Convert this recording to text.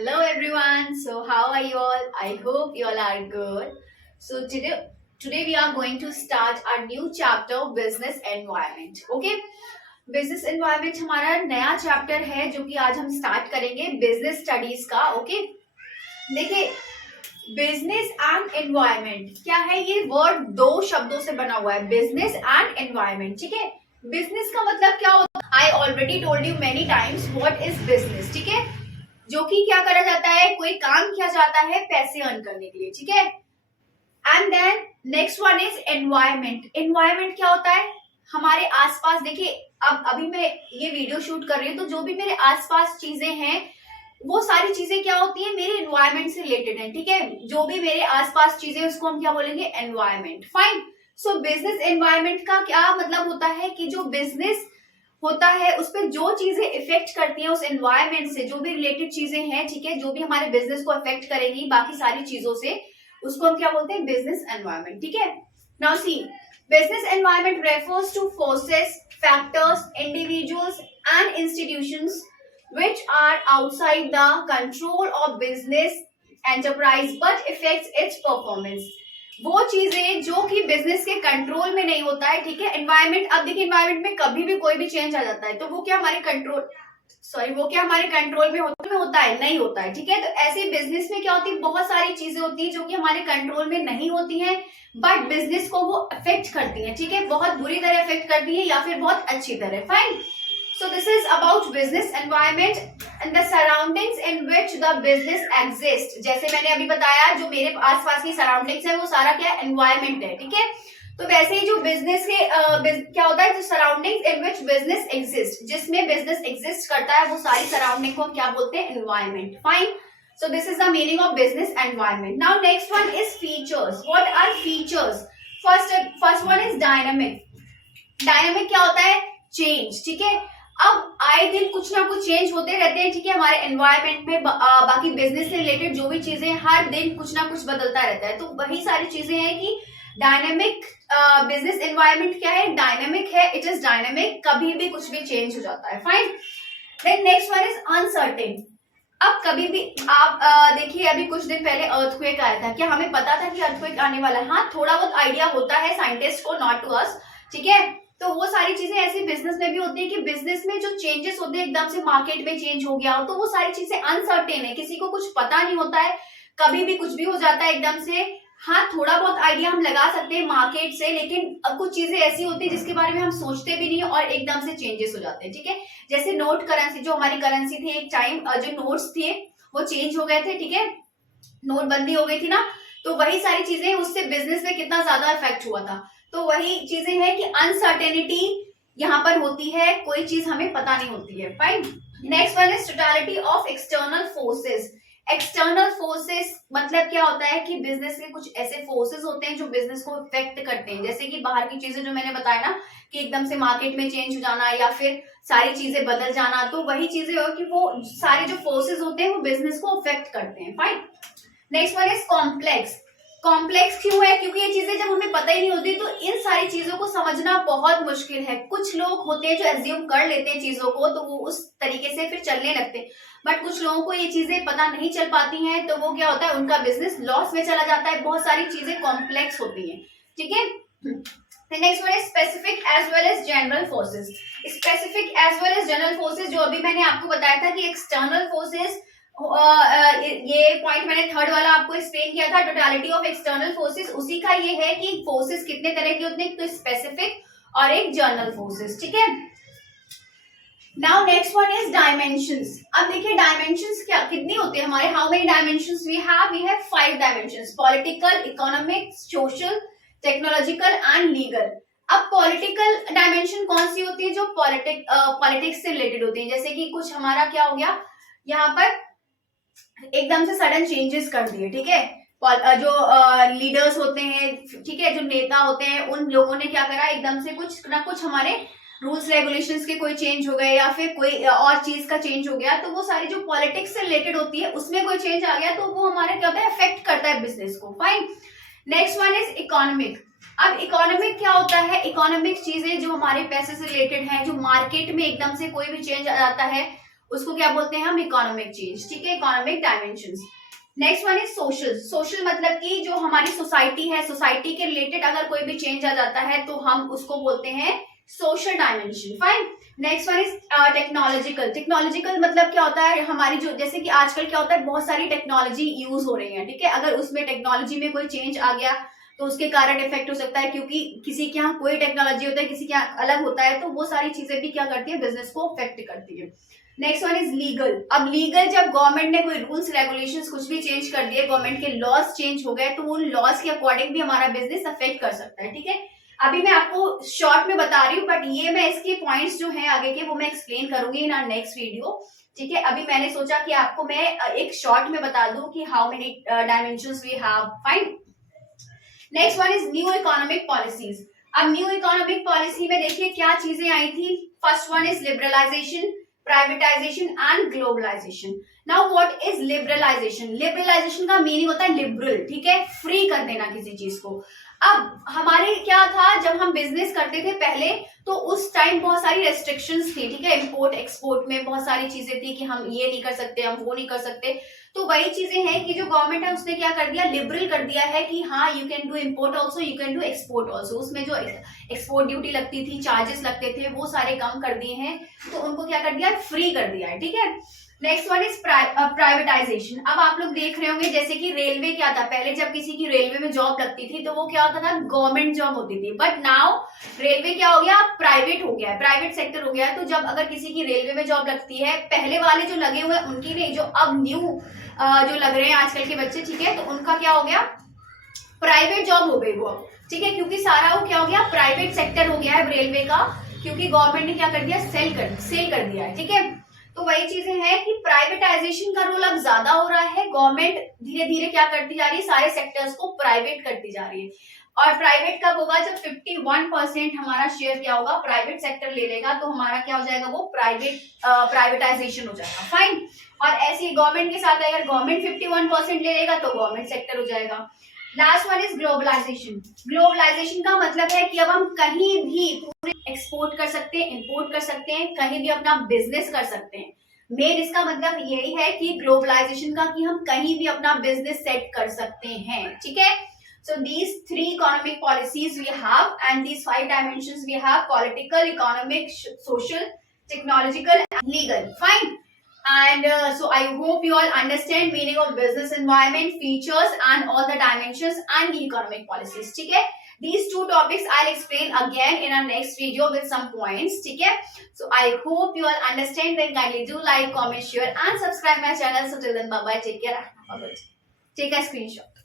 Hello everyone. So how are you all? I hope you all are good. So today we are going to start our new chapter business environment. Okay? Business environment हमारा नया chapter है जो कि आज हम start करेंगे business studies का. Okay देखिए, बिजनेस एंड एनवायरनमेंट क्या है, ये वर्ड दो शब्दों से बना हुआ है, बिजनेस एंड एनवायरनमेंट. ठीक है, बिजनेस का मतलब क्या होता है? I already told you many times what is business. ठीक है, जो कि क्या करा जाता है, कोई काम किया जाता है पैसे अर्न करने के लिए. ठीक है, and then next one is environment. Environment क्या होता है? हमारे आसपास. देखिए, अब अभी मैं ये वीडियो शूट कर रही हूँ तो जो भी मेरे आसपास चीजें हैं वो सारी चीजें क्या होती है, मेरे एनवायरनमेंट से रिलेटेड है. ठीक है, जो भी मेरे आसपास चीजें उसको हम क्या बोलेंगे, एनवायरनमेंट. फाइन. सो बिजनेस एनवायरनमेंट का क्या मतलब होता है कि जो बिजनेस होता है उस पर जो चीजें इफेक्ट करती हैं उस एनवायरनमेंट से, जो भी रिलेटेड चीजें हैं, ठीक है, जो भी हमारे बिजनेस को इफेक्ट करेगी बाकी सारी चीजों से, उसको हम क्या बोलते हैं, बिजनेस एनवायरनमेंट. ठीक है, now see, business environment refers two forces, factors, individuals and institutions which are outside the control of business enterprise but affects its performance. वो चीजें जो कि बिजनेस के कंट्रोल में नहीं होता है. ठीक है, एनवायरनमेंट. अब देखिए, एनवायरनमेंट में कभी भी कोई भी चेंज आ जाता है तो वो क्या हमारे कंट्रोल में होता है, नहीं होता है. ठीक है, तो ऐसे बिजनेस में क्या होती है, बहुत सारी चीजें होती है जो कि हमारे कंट्रोल में नहीं होती हैं बट बिजनेस को वो अफेक्ट करती हैं. ठीक है, बहुत बुरी तरह अफेक्ट करती है या फिर बहुत अच्छी तरह. Fine. So this is about business environment and the surroundings in which the business exists. जैसे मैंने अभी बताया, जो मेरे आसपास की सराउंडिंग्स है वो सारा क्या है, एनवायरनमेंट है. ठीक है, तो वैसे ही जो बिजनेस के क्या होता है, जो surroundings in which business exist, जिसमें बिजनेस एग्जिस्ट करता है वो सारी सराउंडिंग को हम क्या बोलते हैं, environment. Fine. So this is the meaning of business environment. Now next one is features. What are features? First one is dynamic. Dynamic क्या होता है, चेंज. ठीक है, अब आए दिन कुछ ना कुछ चेंज होते रहते हैं. ठीक है, हमारे एनवायरनमेंट में बाकी बिजनेस से रिलेटेड जो भी चीजें, हर दिन कुछ ना कुछ बदलता रहता है. तो वही सारी चीजें हैं कि डायनेमिक बिजनेस एनवायरनमेंट क्या है, डायनेमिक है. इट इज डायनेमिक, कभी भी कुछ भी चेंज हो जाता है. Fine. Then next one is uncertain. अब कभी भी आप देखिए, अभी कुछ दिन पहले अर्थक्वेक आया था. क्या हमें पता था कि अर्थक्वेक आने वाला है? हाँ, थोड़ा बहुत आइडिया होता है साइंटिस्ट को, नॉट टू अस. ठीक है, तो वो सारी चीजें ऐसी बिजनेस में भी होती है कि बिजनेस में जो चेंजेस होते हैं, एकदम से मार्केट में चेंज हो गया हो तो वो सारी चीजें अनसर्टेन है, किसी को कुछ पता नहीं होता है, कभी भी कुछ भी हो जाता है एकदम से. हाँ, थोड़ा बहुत आइडिया हम लगा सकते हैं मार्केट से, लेकिन कुछ चीजें ऐसी होती है जिसके बारे में हम सोचते भी नहीं और एकदम से चेंजेस हो जाते हैं. ठीक है, जैसे नोट करेंसी, जो हमारी करेंसी थी एक टाइम, जो नोट्स थे वो चेंज हो गए थे. ठीक है, नोटबंदी हो गई थी ना, तो वही सारी चीजें, उससे बिजनेस में कितना ज्यादा इफेक्ट हुआ था. तो वही चीजें हैं कि अनसर्टेनिटी यहाँ पर होती है, कोई चीज हमें पता नहीं होती है. Fine. Next one is totality of external forces. External forces मतलब क्या होता है कि बिजनेस के कुछ ऐसे फोर्सेस होते हैं जो बिजनेस को इफेक्ट करते हैं, जैसे कि बाहर की चीजें जो मैंने बताया ना, कि एकदम से मार्केट में चेंज हो जाना या फिर सारी चीजें बदल जाना, तो वही चीजें हो कि वो सारे जो फोर्सेस होते हैं वो बिजनेस को इफेक्ट करते हैं. Fine. Next one is complex. Complex क्यों है? क्योंकि ये चीजें जब हमें पता ही नहीं होती तो इन सारी चीजों को समझना बहुत मुश्किल है. कुछ लोग होते हैं जो एज्यूम कर लेते हैं चीजों को, तो वो उस तरीके से फिर चलने लगते हैं, बट कुछ लोगों को ये चीजें पता नहीं चल पाती हैं, तो वो क्या होता है, उनका बिजनेस लॉस में चला जाता है. बहुत सारी चीजें कॉम्प्लेक्स होती हैं. ठीक है, next one is specific as well as general forces. Specific as well as general forces, जो अभी मैंने आपको बताया था कि एक्सटर्नल फोर्सेस, ये पॉइंट मैंने थर्ड वाला आपको एक्सप्लेन किया था, टोटलिटी ऑफ एक्सटर्नल फोर्सेस, उसी का ये है कि फोर्सेस कितने तरह के होते हैं, तो स्पेसिफिक और एक जनरल फोर्सेस. ठीक है, now next one is dimensions. अब देखिए, डायमेंशंस क्या कितनी होती है हमारे, how many dimensions we have 5 dimensions: political, economic, social, technological and legal. अब पॉलिटिकल डायमेंशन कौन सी होती है, जो पॉलिटिक्स से रिलेटेड होती है, जैसे कि कुछ हमारा क्या हो गया, यहाँ पर एकदम से सडन चेंजेस कर दिए. ठीक है, जो लीडर्स होते हैं, ठीक है, जो नेता होते हैं, उन लोगों ने क्या करा, एकदम से कुछ ना कुछ हमारे रूल्स रेगुलेशंस के कोई चेंज हो गए या फिर कोई और चीज का चेंज हो गया, तो वो सारी जो पॉलिटिक्स से रिलेटेड होती है उसमें कोई चेंज आ गया तो वो हमारे क्या होता है, अफेक्ट करता है बिजनेस को. Fine. Next one is economic. अब इकोनॉमिक क्या होता है, इकोनॉमिक चीजें जो हमारे पैसे से रिलेटेड है, जो मार्केट में एकदम से कोई भी चेंज आ जाता है उसको क्या बोलते हैं हम, इकोनॉमिक चेंज, ठीक है, economic dimensions. Next one is social. Social मतलब कि जो हमारी सोसाइटी है, सोसाइटी के रिलेटेड अगर कोई भी चेंज आ जाता है तो हम उसको बोलते हैं social dimension. Fine. Next one is technological. Technological मतलब क्या होता है, हमारी जो, जैसे कि आजकल क्या होता है, बहुत सारी टेक्नोलॉजी यूज हो रही है, ठीक है, अगर उसमें टेक्नोलॉजी में कोई चेंज आ गया तो उसके कारण इफेक्ट हो सकता है, क्योंकि किसी के यहाँ कोई टेक्नोलॉजी होता है, किसी के यहाँ अलग होता है, तो वो सारी चीजें भी क्या करती है, बिजनेस को अफेक्ट करती है। Next one is legal. अब लीगल, जब गवर्नमेंट ने कोई रूल्स रेगुलेशंस कुछ भी चेंज कर दिए, गवर्नमेंट के लॉज चेंज हो गए, तो उन लॉज के अकॉर्डिंग भी हमारा बिजनेस अफेक्ट कर सकता है, ठीक है। अभी मैं आपको शॉर्ट में बता रही हूँ, बट ये मैं इसके पॉइंट्स जो है आगे के वो मैं एक्सप्लेन करूंगी इन आवर नेक्स्ट वीडियो, ठीक है। अभी मैंने सोचा कि आपको मैं एक शॉर्ट में बता दूं कि how many dimensions we have. Fine. Next one is new economic policies. अब न्यू इकोनॉमिक पॉलिसी में देखिए क्या चीजें आई थी। First one is liberalisation, privatisation and globalisation. Now what is liberalisation? Liberalisation का मीनिंग होता है लिबरल, ठीक है, फ्री कर देना किसी चीज को। अब हमारे क्या था, जब हम बिजनेस करते थे पहले, तो उस टाइम बहुत सारी रेस्ट्रिक्शंस थी, ठीक है, इंपोर्ट एक्सपोर्ट में बहुत सारी चीजें थी कि हम ये नहीं कर सकते, हम वो नहीं कर सकते। तो वही चीजें हैं कि जो गवर्नमेंट है उसने क्या कर दिया, लिबरल कर दिया है कि हाँ, you can do import also, you can do export also. उसमें जो एक्सपोर्ट ड्यूटी लगती थी, चार्जेस लगते थे, वो सारे कम कर दिए हैं, तो उनको क्या कर दिया, फ्री कर दिया है, ठीक है। Next one is privatisation. अब आप लोग देख रहे होंगे जैसे कि रेलवे क्या था, पहले जब किसी की रेलवे में जॉब लगती थी तो वो क्या होता था, गवर्नमेंट जॉब होती थी, बट नाउ रेलवे क्या हो गया, प्राइवेट हो गया है, प्राइवेट सेक्टर हो गया है। तो जब अगर किसी की रेलवे में जॉब लगती है, पहले वाले जो लगे हुए हैं उनकी नहीं, जो अब न्यू जो लग रहे हैं आजकल के बच्चे, ठीक है, तो उनका क्या हो गया, प्राइवेट जॉब हो गई वो, ठीक है, क्योंकि सारा वो क्या हो गया, प्राइवेट सेक्टर हो गया है रेलवे का, क्योंकि गवर्नमेंट ने क्या कर दिया, सेल कर दिया है, ठीक है। तो वही चीजें हैं कि प्राइवेटाइजेशन का रोल अब ज्यादा हो रहा है, गवर्नमेंट धीरे धीरे क्या करती जा रही है, सारे सेक्टर्स को प्राइवेट करती जा रही है। और प्राइवेट कब होगा, जब 51% हमारा शेयर क्या होगा, प्राइवेट सेक्टर ले लेगा, तो हमारा क्या हो जाएगा, वो प्राइवेटाइजेशन हो जाएगा। फाइन। और ऐसे गवर्नमेंट के साथ अगर गवर्नमेंट 51% ले लेगा तो गवर्नमेंट सेक्टर हो जाएगा। Last one is globalisation. Globalisation का मतलब है कि अब हम कहीं भी पूरे एक्सपोर्ट कर सकते हैं, इंपोर्ट कर सकते हैं, कहीं भी अपना बिजनेस कर सकते हैं। मेन इसका मतलब यही है कि ग्लोबलाइजेशन का, कि हम कहीं भी अपना बिजनेस सेट कर सकते हैं, ठीक है। So these 3 economic policies we have, and these 5 dimensions we have: political, economic, social, technological, and legal. Fine. And so I hope you all understand meaning of business environment, features, and all the dimensions and the economic policies. ठीक है? These 2 topics I'll explain again in our next video with some points. ठीक है? So I hope you all understand. Then kindly do like, comment, share, and subscribe my channel. So till then, bye bye. Take care. Take a screenshot.